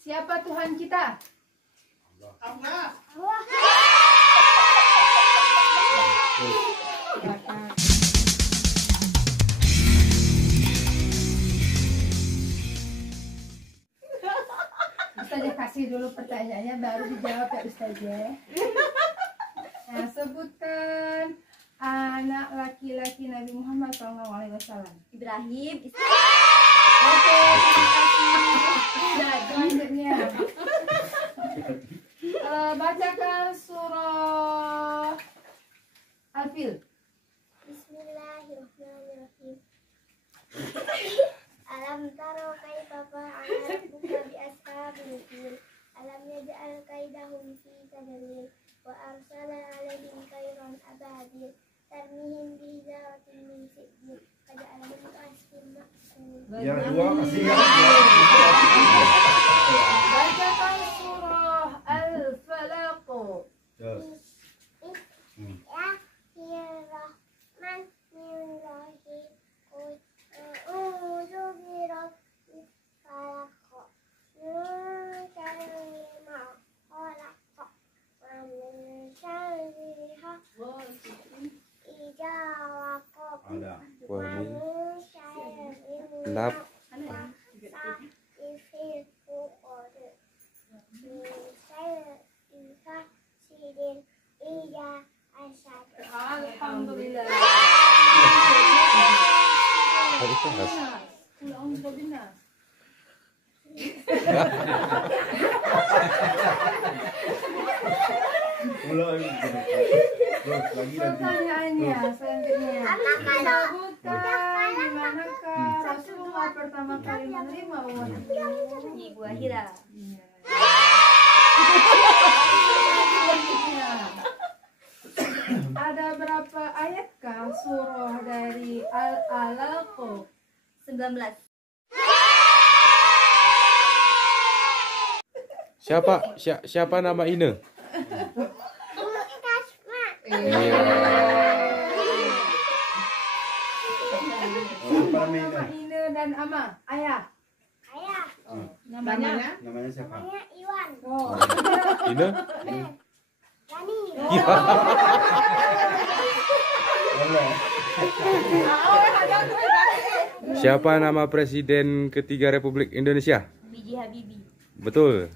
Siapa Tuhan kita? Allah. Ustazah kasih dulu pertanyaannya baru dijawab ya Ustazah. Nah, sebutkan anak laki-laki Nabi Muhammad SAW. Ibrahim. Oke, terima kasih. Nah, selanjutnya bacakan surah Al-Fil. Bismillahirrahmanirrahim. Alam taro kaifa fa'ala rabbuka bi ashabil fil. Alam yaj'al kaidahum fi tadlil wa arsala 'alaihim tayran ababil tarmihim bi hijaratin min sijil faja'alahum ka'asfin ma'kul. Yang dua kasih ya. Bacakan surah Al-Falaq. Terus. Bismillahirrahmanirrahim. A'udzu birabbil falaq. Min syarri ma khalaq. Wa min syarri hasidin idza waqab. Ada. Wa min syarri Lap. nafathil uqad. Min syarri hasidin idza hasad. Alhamdulillah. Pertanyaannya selanjutnya, sebutkan di manakah Rasulullah pertama kali menerima uang? Di Gua Hira. Selanjutnya, ada berapa ayatkah surah dari Al-Alaq? 19. Siapa nama Ine? Nama Ine dan Ama, ayah. Ayah, Namanya? Namanya siapa? namanya Iwan. Oh. Ine? Dani. Boleh. Siapa nama Presiden ketiga Republik Indonesia? B.J. Habibie. Betul.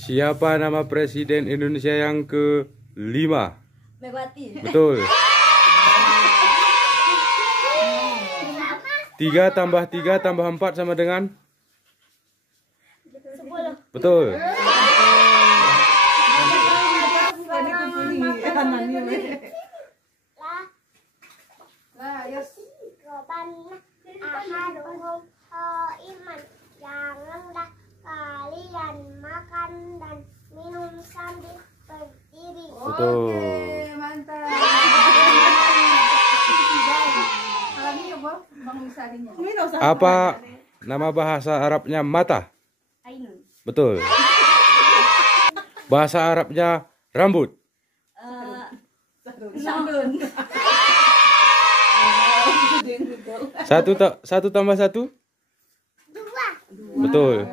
Siapa nama Presiden Indonesia yang ke-5? Megawati. Betul. 3 tambah 3 tambah 4 sama dengan? 10. Betul. Lah, yes. Robanna ahaduhum iman. Janganlah kalian makan dan minum sambil berdiri. Betul. Oke, mantap. Alami ya, Bang? Bang misalinya. Apa nama bahasa Arabnya mata? Ainun. Betul. Bahasa Arabnya rambut? Sandun. Satu tambah 1? 2. Betul.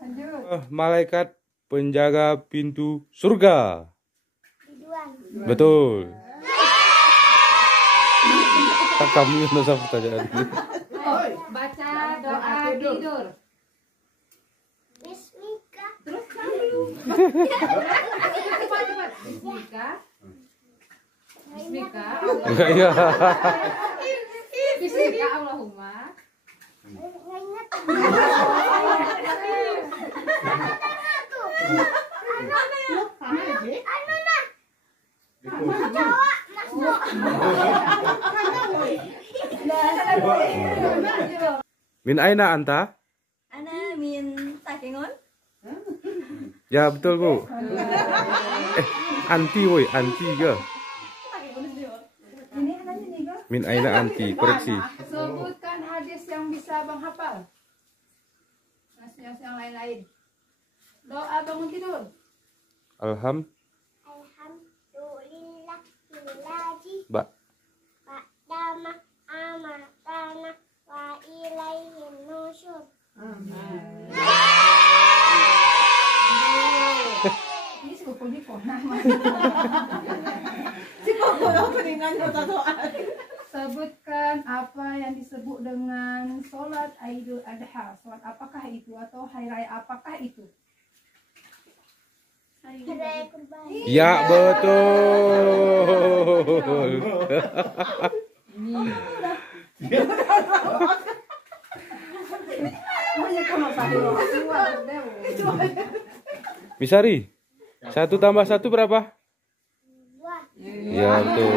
Lanjut. Malaikat penjaga pintu surga? Ridwan. Betul. Tak kami nasa pertanyaan. Baca doa tidur. Bismika. Terus lalu. Cepat. Bismika. Bismika. Enggak ya. Bismika Allahumma. Nggak ingat. Min aina anta? Ana min Takengon. Ya betul Bu. Anti woi, anti ke? Ini anaknya nih, Bang. Min aina anti, koreksi. Sebutkan hadis yang bisa Bang hafal. Yang lain-lain. Doa bangun tidur. Alhamdulillah. Mbak. Ba'dama Si Koko lo peningan soal. Sebutkan apa yang disebut dengan sholat Idul Adha. Sholat apakah itu atau hari raya apakah itu? Hari raya kurban. Ya, betul. Misari, 1 tambah 1 berapa? Wah, Ya, betul.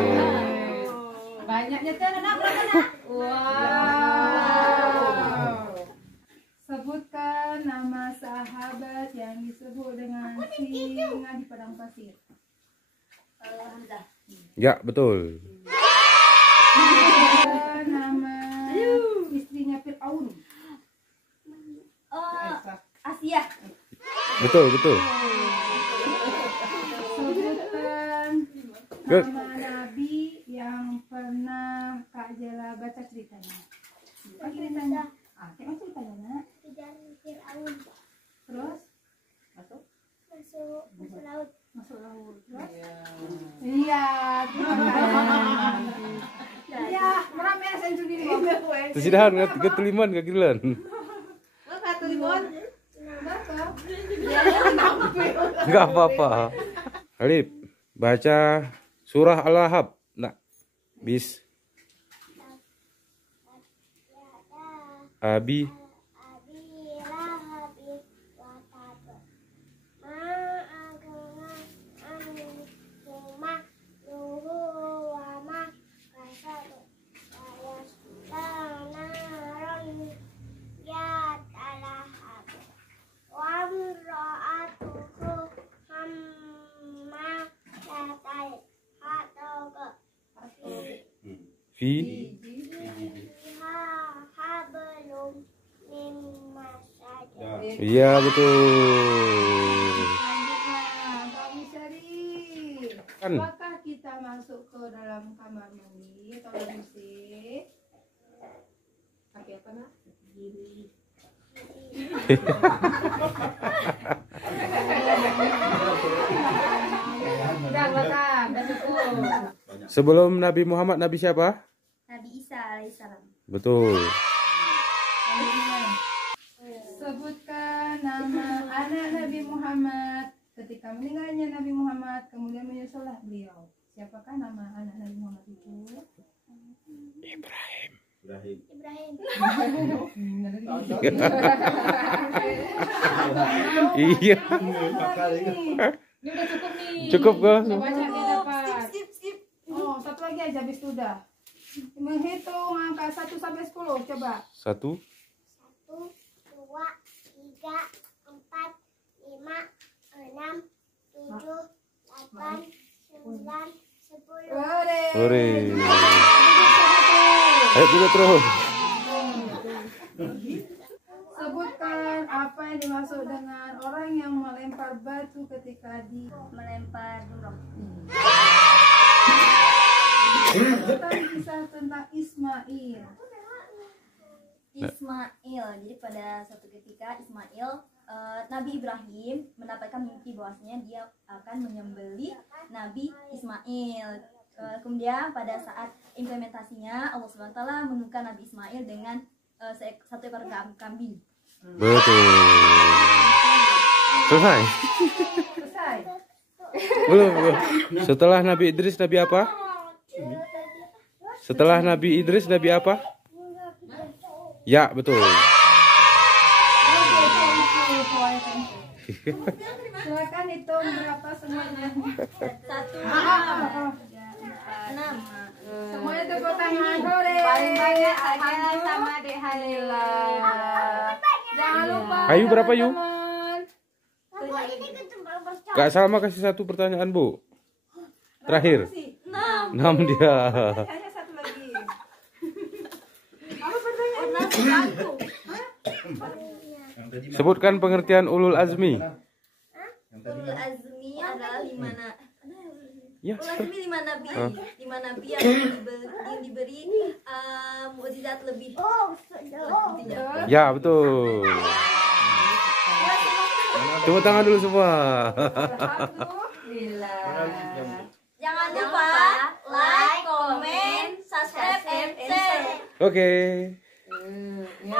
Banyaknya tuh anak berapa? Wow. Sebutkan nama sahabat yang disebut dengan singa di padang pasir. Hamzah. Ya, betul. Sebutkan nama istrinya Fir'aun. Asia. Betul. Sebutkan Good. nama nabi yang pernah Kak Jela baca ceritanya. Apa ceritanya? Kayak apa ceritanya, Nak? kejar Fir'aun. Terus Masuk laut. masuk laut. Terus? Iya, terima kasih. Iya, merame sendiri. Tersidahan ketuliman kegilan. Lo kata limon. Berapa? Enggak apa-apa. Alif, baca surah Al-Lahab. Nak. Bis. Abi. Abi lahabin wa tab. Ma agna anhu nuhu wa ma kasab. Naron yat alahab. Wa mra'atuhu hamma latai hatoga. Fi. Fiha hablum min masad. Iya, betul. Selanjutnya, Kak Misari. Kan. Apakah kita masuk ke dalam kamar mandi atau WC? Pakai apa, Nak? Udah makan, udah cukup. Sebelum Nabi Muhammad, Nabi siapa? Nabi Isa alaihissalam. Betul. Sebutkan nama anak Nabi Muhammad ketika meninggalnya Nabi Muhammad, kemudian menyusullah beliau. Siapakah nama anak Nabi Muhammad itu? Ibrahim. Ibrahim. Iya. Ini udah cukup nih. Cukup kok. Udah banyak nih dapat. Skip. Oh, satu lagi aja habis itu udah. Menghitung angka 1 sampai 10, coba. 1. 1, 2, 3, 4, 5, 6, 7, 8, 9, 10. Ore. Ayo duduk terus. Sebutkan apa yang dimaksud dengan orang yang melempar batu ketika di Melempar jumroh. Sebutkan kisah tentang Ismail. Ismail. Jadi pada suatu ketika Ismail, Nabi Ibrahim mendapatkan mimpi bahwasanya dia akan menyembelih Nabi Ismail. Kemudian pada saat implementasinya Allah SWT menukar Nabi Ismail dengan satu ekor kambing. Betul. Selesai? Selesai. Belum. Setelah Nabi Idris, Nabi apa? Setelah Nabi Idris, Nabi apa? Ya, betul. Silakan hitung berapa semuanya. 6. Semuanya tepuk tangan. Hore. Paling banyak aja sama Dek Halila. Jangan lupa. Ayu berapa, Yu? teman-teman. Bapak ini kecembang bercak. Kak Salma kasih 1 pertanyaan, Bu. Terakhir. Sih. 6 dia. Hanya satu lagi. Sebutkan pengertian ulul azmi. Ulul azmi adalah 5 Ya. Ulul azmi 5 nabi. 5 nabi yang diberi mukjizat lebih. Oh, sedap. Ya, betul. Tepuk tangan dulu semua. Alhamdulillah. Jangan lupa like, comment, subscribe, and share. Oke. Ya,